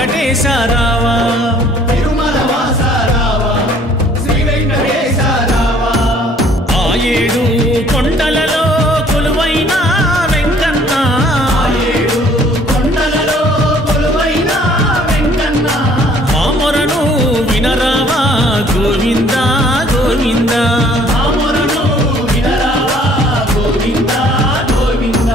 వెంకటేశ రావా, తిరుమల వాస రావా, శ్రీ వెంకటేశ రావా. ఆ ఏడు కొండలలో కొలువైన వెంకన్న, ఆ ఏడు కొండలలో కొలువైన వెంకన్న, మా మొరను వినరావా గోవింద గోవింద. మా మొరను వినరావా గోవింద గోవింద.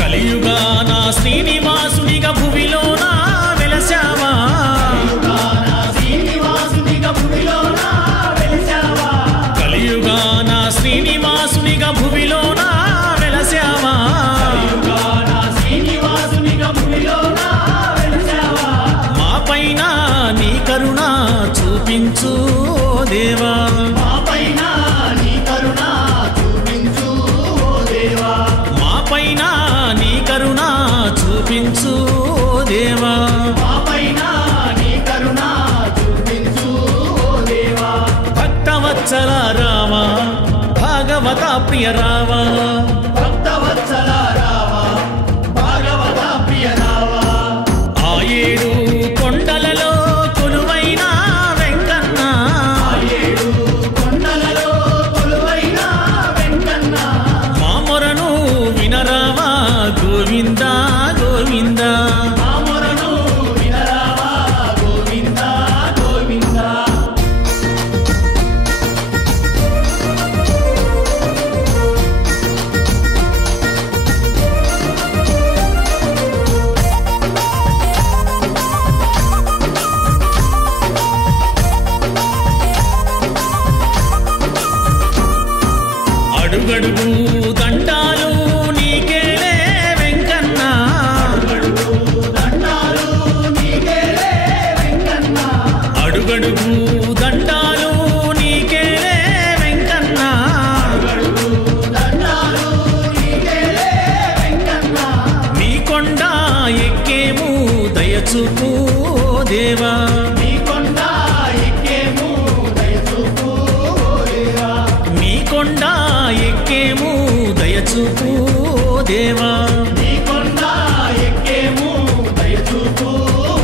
కలియుగాన శ్రీనివాసునిగా భువిలోన వెలసావా, యుగాన శ్రీనివాసునిగా భూమిలోన వెలిసావా. కలియుగాన శ్రీనివాసునిగా భువిలోన వెలసావా. యుగాన శ్రీనివాసునిగా భూమిలోన వెలిసావా. మా పైన నీ కరుణ చూపించు ఓ దేవా, మా పైన నీ కరుణ చూపించు ఓ దేవా. మా పైన నీ కరుణ చూపించు ఓ దేవా. మా పైన నీ కరుణ చూపించు ఓ దేవా. భక్తవత్సల రావా, భాగవత ప్రియ రావా, భక్తవత్సల రావా, భాగవత ప్రియ రావా. ఆ ఏడు కొండలలో కొలువైన వెంకన్న, ఆ ఏడు కొండలలో కొలువైన వెంకన్న, మా మొరను వినరావా గోవింద గోవింద. మా మొరను వినరావా గోవింద గోవింద. అడుగడుగు దండాలు నీకేలే వెంకన్న, అడుగడుగు దండాలు నీకేలే వెంకన్న, అడుగడుగు దండాలు నీకేలే వెంకన్న. అడుగడుగు దండాలు నీకేలే వెంకన్న. నీ కొండ ఎక్కేము దయచూపు ఓ దేవా, నీ కొండ ఎక్కేము దయచూపు ఓ దేవా. నీ కొండ ఎక్కేము దయచూపు ఓ దేవా. నీ కొండ ఎక్కేము దయచూపు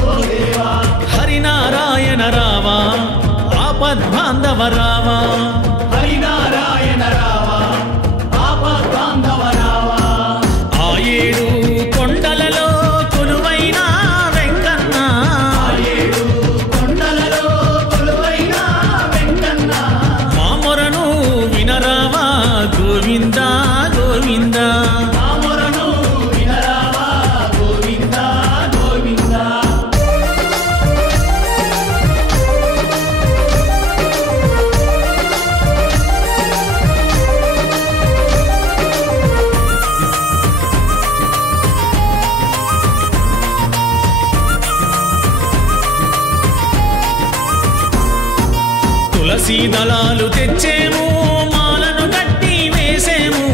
ఓ దేవా. హరినారాయణ రావా, ఆపద్బాంధవ రావా, హరినారాయణ రావా, ఆపద్బాంధవ రావా. ఆ ఏడు కొండలలో కొలువైన వెంకన్న, ఆ ఏడు కొండలలో కొలువైన వెంకన్న, మా మొరను వినరావా గోవింద గోవింద. మా మొరను వినరావా గోవింద గోవింద. తులసి దళాలు తెచ్చేము మాలను కట్టి వేసేము,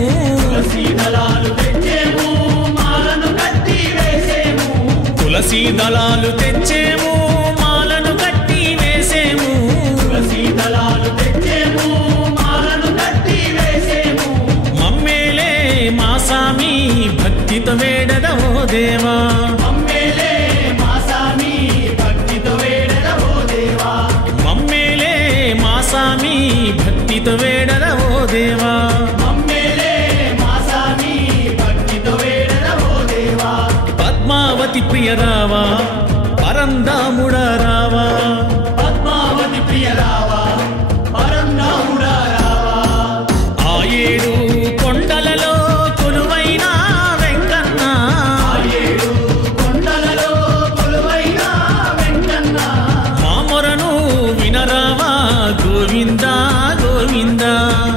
తులసి దళాలు తెచ్చేము మాలను కట్టి వేసేము. తులసి దళాలు తెచ్చేము మాలను కట్టి వేసేము. తులసి దళాలు తెచ్చేము మాలను కట్టి వేసేము. మమ్మేలే మా సామి భక్తితో వేడదవో దేవా, మమ్మేలే మా సామి భక్తితో వేడదవో దేవా. మమ్మేలే మా సామి భక్తితో వేడదవో దేవా. మమ్మేలే మా సామి భక్తితో వేడదవో దేవా. పద్మావతి ప్రియ రావా, పరందాముడ రావా, పద్మావతి ప్రియ రావా, పరంధాముడా రావా. ఆ ఏడు కొండలలో కొలువైన వెంకన్న, ఆ ఏడు కొండలలో కొలువైన వెంకన్న, మా మొరను వినరావా గోవింద గోవింద.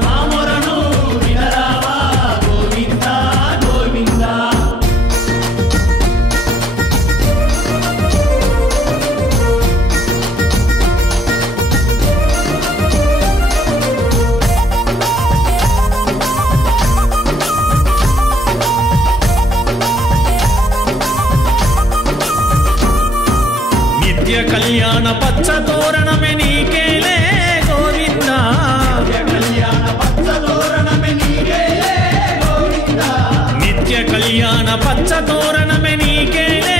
మా మొరను వినరావా గోవింద గోవింద. కళ్యాణ పచ్చ తోరణమే నీకేలే గోవిందా కళ్యాణ పచ్చ తోరణమే నీకేలే గోవిందా నిత్య కళ్యాణ పచ్చ తోరణమే నీకేలే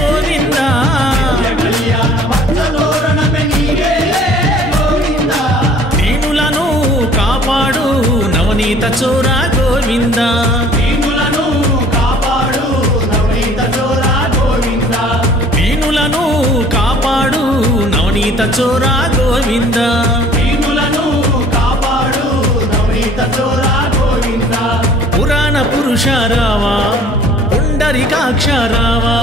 గోవిందా కళ్యాణ పచ్చ తోరణమే నీకేలే గోవిందా దీనులను కాపాడు నవనీత చోర గోవిందా దీనులను కాపాడు నవనీత చోర గోవిందా దీనులను కాపాడు నవనీత చోర గోవిందా దీనులను కాపాడు నవనీత చోర గోవిందా పురాణ పురుష రావా పుండరీకాక్ష రావా